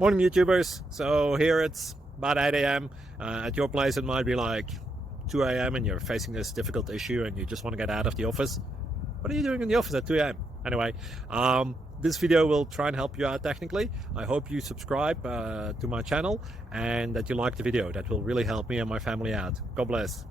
Morning YouTubers. So here it's about 8 a.m. At your place it might be like 2 a.m. and you're facing this difficult issue and you just want to get out of the office. What are you doing in the office at 2 a.m.? Anyway, this video will try and help you out technically. I hope you subscribe to my channel and that you like the video. That will really help me and my family out. God bless.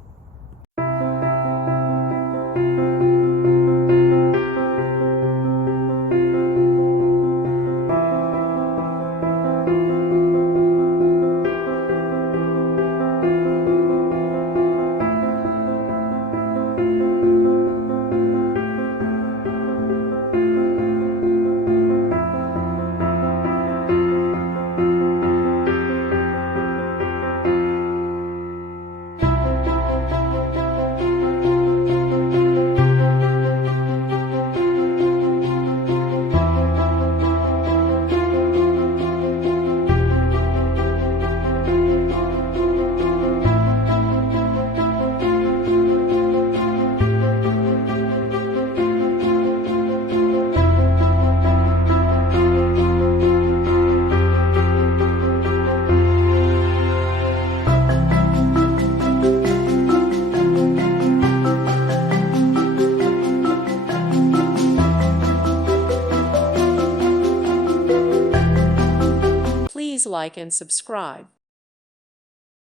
Please like and subscribe.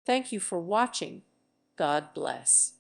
Thank you for watching. God bless.